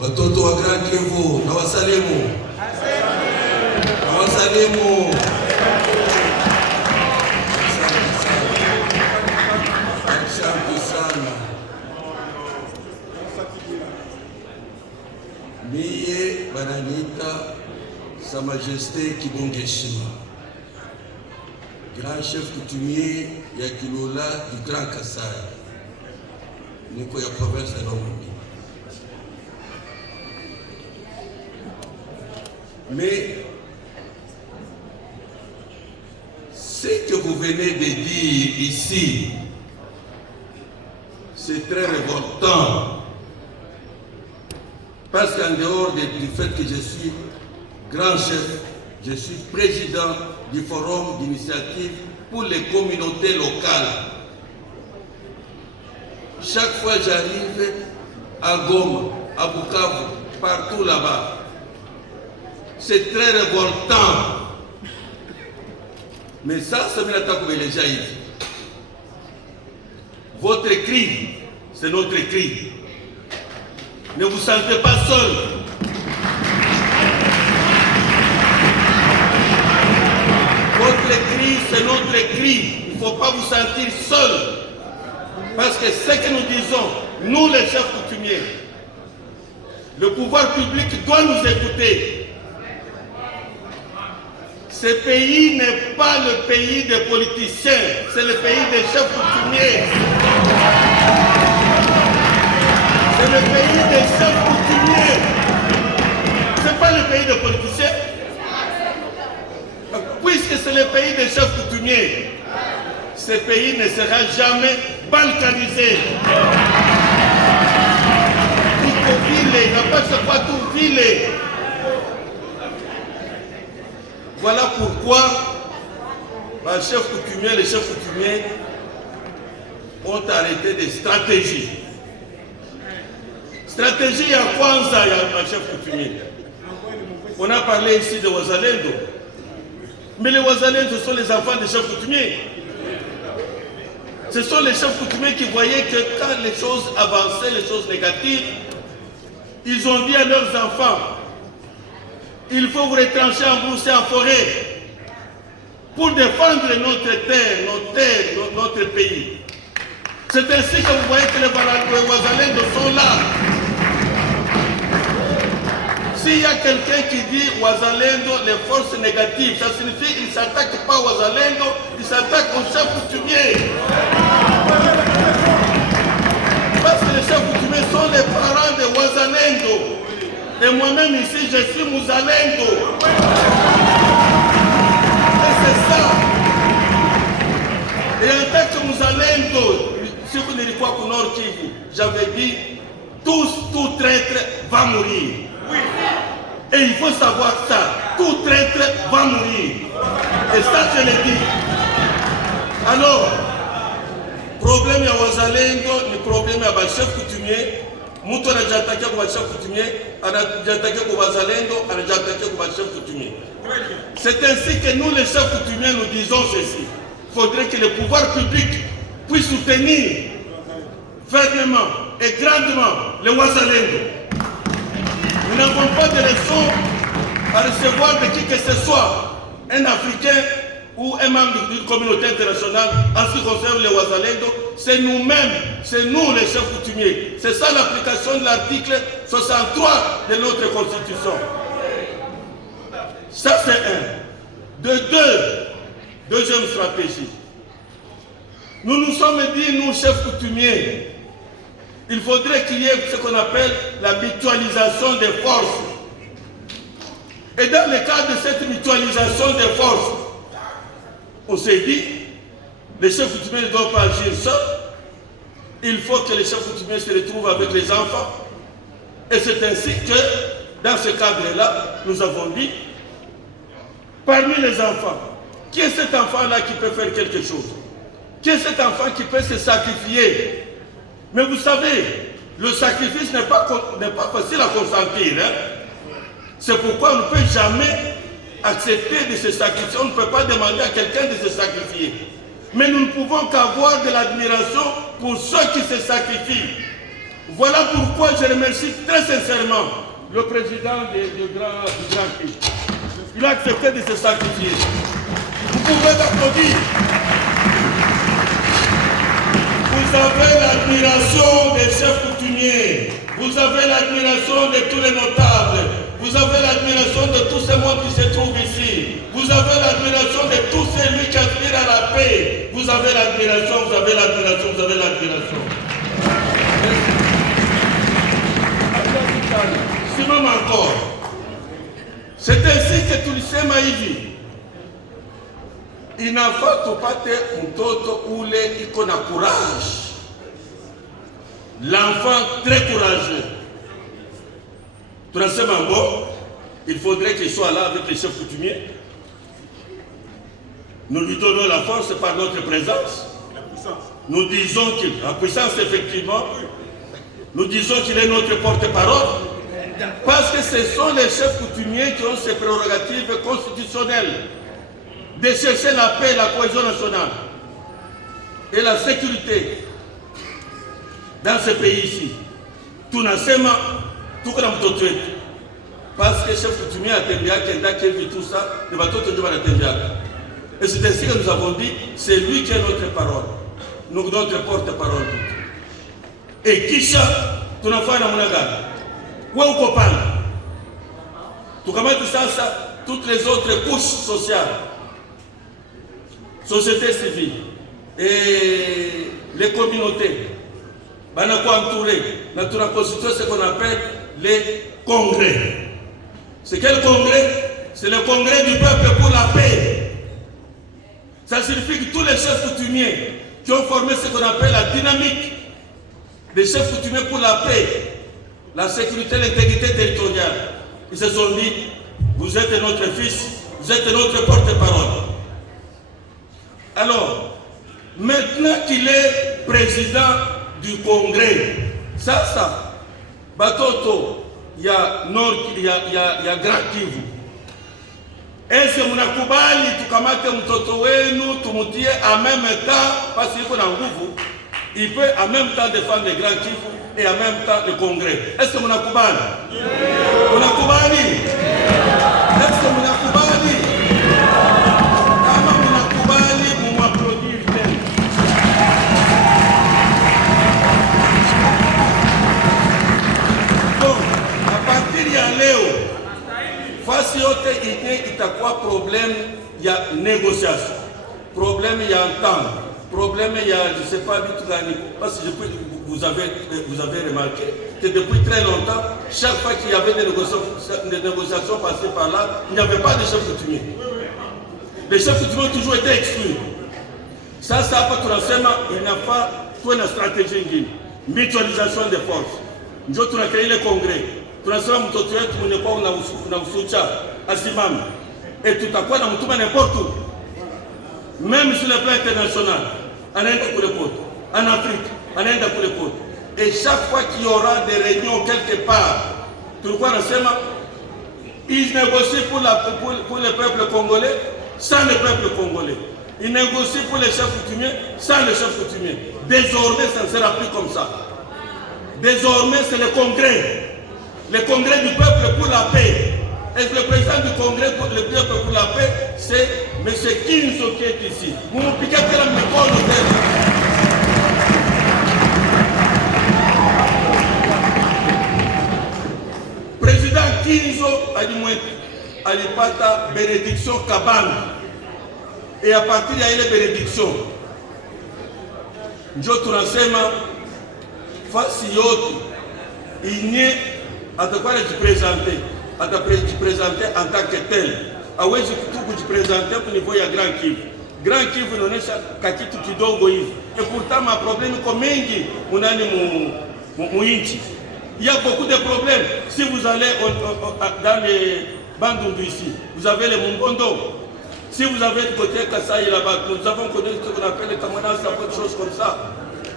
Watoto wa Grand Kivu na wasalimu. Na wasalimu. Asante sana. Miye bananiita Sa Majesté Kibonge Shima, grand chef coutumier ya Kilola du Grand Kassai, niko ya province de Lomami. Mais ce que vous venez de dire ici, c'est très révoltant. Parce qu'en dehors du fait que je suis grand chef, je suis président du forum d'initiative pour les communautés locales. Chaque fois j'arrive à Goma, à Bukavu, partout là-bas, c'est très révoltant. Mais ça, c'est bien attaque les gens ici. Votre cri, c'est notre cri. Ne vous sentez pas seul. Votre cri, c'est notre cri. Il ne faut pas vous sentir seul. Parce que ce que nous disons, nous les chefs coutumiers, le pouvoir public doit nous écouter. Ce pays n'est pas le pays des politiciens, c'est le pays des chefs coutumiers. C'est le pays des chefs coutumiers. Ce n'est pas le pays des politiciens. Puisque c'est le pays des chefs coutumiers, ce pays ne sera jamais balkanisé. Il n'y a pas ce pas tout vilé. Voilà pourquoi les chefs coutumiers ont arrêté des stratégies. Stratégie à Kwanza, un chef coutumier. On a parlé ici de Wazalendo. Mais les Wazalendo, ce sont les enfants des chefs coutumiers. Ce sont les chefs coutumiers qui voyaient que quand les choses avançaient, les choses négatives, ils ont dit à leurs enfants, il faut vous retrancher en brousse et en forêt pour défendre notre terre, notre pays. C'est ainsi que vous voyez que les Wazalendo sont là. S'il y a quelqu'un qui dit Wazalendo, les forces négatives, ça signifie qu'il ne s'attaque pas aux Wazalendo, il s'attaque aux chefs coutumiers. Parce que les chefs coutumiers sont les parents de Wazalendo. Et moi-même ici, je suis Mouzalendo. Et c'est ça. Et en tant que Mouzalendo, si vous ne dites pas qu'au Nord Kivu, j'avais dit, tout traître va mourir. Oui. Et il faut savoir ça. Tout traître va mourir. Et ça, je l'ai dit. Alors, problème à Wazalendo, le problème à chef coutumier. Moutou a déjà attaqué comme chef coutumier, a déjà attaqué comme Wazalendo, a déjà attaqué comme chef coutumier. C'est ainsi que nous, les chefs coutumiers, nous disons ceci. Il faudrait que le pouvoir public puisse soutenir fermement et grandement les Wazalendo. Nous n'avons pas de raison à recevoir de qui que ce soit, un Africain ou un membre d'une communauté internationale, en ce qui concerne les Wazalendo. C'est nous-mêmes, c'est nous les chefs coutumiers. C'est ça l'application de l'article 63 de notre Constitution. Ça c'est un. Deuxième stratégie. Nous nous sommes dit, nous chefs coutumiers, il faudrait qu'il y ait ce qu'on appelle la mutualisation des forces. Et dans le cadre de cette mutualisation des forces, on s'est dit, les chefs coutumiers ne doivent pas agir seuls. Il faut que les chefs coutumiers se retrouvent avec les enfants. Et c'est ainsi que, dans ce cadre-là, nous avons dit, parmi les enfants, qui est cet enfant-là qui peut faire quelque chose? Qui est cet enfant qui peut se sacrifier? Mais vous savez, le sacrifice n'est pas facile à consentir. Hein? C'est pourquoi on ne peut jamais accepter de se sacrifier. On ne peut pas demander à quelqu'un de se sacrifier. Mais nous ne pouvons qu'avoir de l'admiration pour ceux qui se sacrifient. Voilà pourquoi je remercie très sincèrement le président du Grand Prix. Il a accepté de se sacrifier. Vous pouvez l'applaudir. Vous avez l'admiration des chefs coutumiers. Vous avez l'admiration de tous les notables. Vous avez l'admiration de tout ce monde qui se trouve ici. Vous avez l'admiration de tous celui qui aspire à la paix. Vous avez l'admiration, vous avez l'admiration, vous avez l'admiration. Sinon encore, c'est ainsi que tulisema hivi, inafaa tupate mtoto ule iko na courage, l'enfant très courageux. Tunasema bon, il faudrait qu'il soit là avec les chefs coutumiers. Nous lui donnons la force par notre présence. Nous disons qu'il la puissance, effectivement. Nous disons qu'il est notre porte-parole. Parce que ce sont les chefs coutumiers qui ont ces prérogatives constitutionnelles de chercher la paix, la cohésion nationale et la sécurité dans ce pays ici. Tunasema tuko na mtoto wetu. Parce que chef coutumier atembea kenda kevi tout ça, ne batoto ndio banatembea. Et c'est ainsi que nous avons dit, c'est lui qui est notre parole. Nous notre porte-parole. Et kisha tunafanya namna gani? Wewe uko pale. Tukamate sasa toutes les autres couches sociales. Société civile et les communautés. Banakuwa entourés. Nous avons constitué ce qu'on appelle les congrès. C'est quel congrès? C'est le congrès du peuple pour la paix. Ça signifie que tous les chefs coutumiers qui ont formé ce qu'on appelle la dynamique des chefs coutumiers pour la paix, la sécurité, l'intégrité territoriale, ils se sont dit, vous êtes notre fils, vous êtes notre porte-parole. Alors, maintenant qu'il est président du congrès, ça, Batoto, il y a Nord, il y a Grand Kivu. Est-ce que mnakubali tukamate mtoto wenu tumutie en même temps, parce qu'il faut na nguvu, il peut en même temps défendre le Grand Kivu et en même temps le congrès. Est-ce que mnakubali? Mnakubali? Est-ce que mnakubali? Kama mnakubali, m'applaudir tena. Bon, à partir de leo, fasi yote itakuwa problème ya négociation, problème ya entente, problème ya je sais pas du tout gagné. Parce que vous avez remarqué que depuis très longtemps, chaque fois qu'il y avait des négociations passées par là, il n'y avait pas de chef coutumier. Les chefs coutumiers ont toujours été exclus. Ça pas tout l'enseignement, il n'y a pas toute une stratégie, une mutualisation des forces. Nous avons créé le congrès. Tunasema mtoto wetu mwenyepo na usucha asimame. Et tutakuwa na mtuma n'importe où. Même sur le plan international, anaenda kule kote. En Afrique, anaenda kule kote. Et chaque fois qu'il y aura des réunions quelque part, tulikuwa nasema ils négocient pour le peuple congolais sans le peuple congolais. Ils négocient pour les chefs coutumiers sans les chefs coutumiers. Désormais, ça ne sera plus comme ça. Désormais, c'est le congrès. Le congrès du peuple pour la paix. Et le président du congrès pour le peuple pour la paix, c'est M. Kinzo qui est ici. Vous me piquez que la micro. Président Kinzo alipata bénédiction Kabanga. Et à partir de la bénédiction, njo tunasema fasi yote inye atakuwa anajipresente, atajipresente en tant que tel. Hawezi tu kujipresente kwa niveau ya Grand Kivu. Grand Kivu inaonyesha kakitu kidogo hivi. Et pourtant ma problème iko mengi munani muinchi. Il y a beaucoup de problèmes. Si vous allez dans les Bandundu ici, vous avez les Mungondo. Si vous avez du côté Kasaï là-bas, nous avons connu ce qu'on appelle les Kamanas, beaucoup de choses comme ça.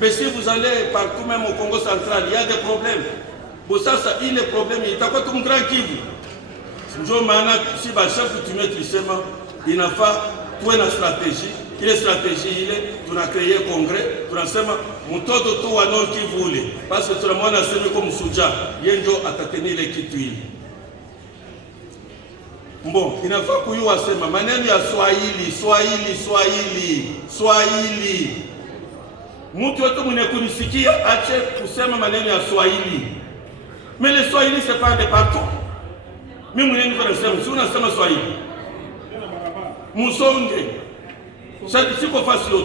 Mais si vous allez partout, même au Congo central, il y a des problèmes. Bon, ça, il y a des problèmes. Il y a quoi tout Grand Kivu? Si je chef coutumier, il n'a pas une stratégie ile strategie ile tunakrea kongre, tunasema mtoto tu wa Nord Kivu ule, basi tunamwona aseme kwa msuja, yeye ndio atateni ile kitu ile. Mbo, inafaa kuyua sema maneno ya Swahili. Mtu yote mwenye kunisikia ache kusema maneno ya Swahili. Mais le Swahili c'est pas de partout. Mimi mwenyewe niko nasema, si unasema Swahili. Musonge. Ça c'est quoi facile.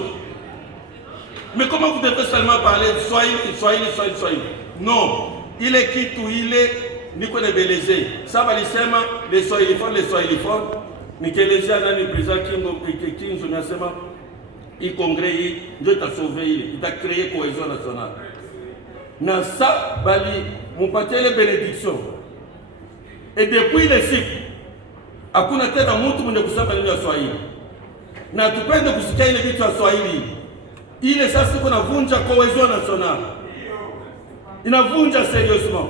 Mais comment vous devez seulement parler de Swahili? Non, il est kitu ile niko nebeleze. Ça va lisema les Swahiliphones. Nikelezea nani président Kinzo nasema i congrès hii ndio itasauver ile, itacréer cohésion nationale. Na ça bali mupatie les bénédictions. Et depuis les siècles hakuna tena mtu mwenye kusema neno ya Swahili. Na tupende kusikia ile vitu ya Swahili. Ile sasa iko navunja cohésion nationale. Inavunja sérieusement.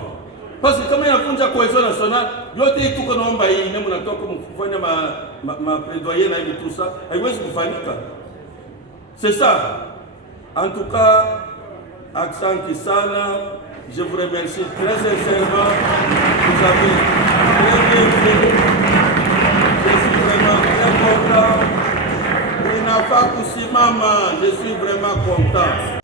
Parce que kama inavunja cohésion nationale, yote hii tuko naomba hii ndio mnatoka mkufanya ma plaidoyer na hivi tout ça, haiwezi kufanyika. C'est ça. En tout cas, accent sana, je vous remercie très sincèrement. Vous avez très bien fait. Je suis vraiment très content. Inafaa kusimama, je suis vraiment content.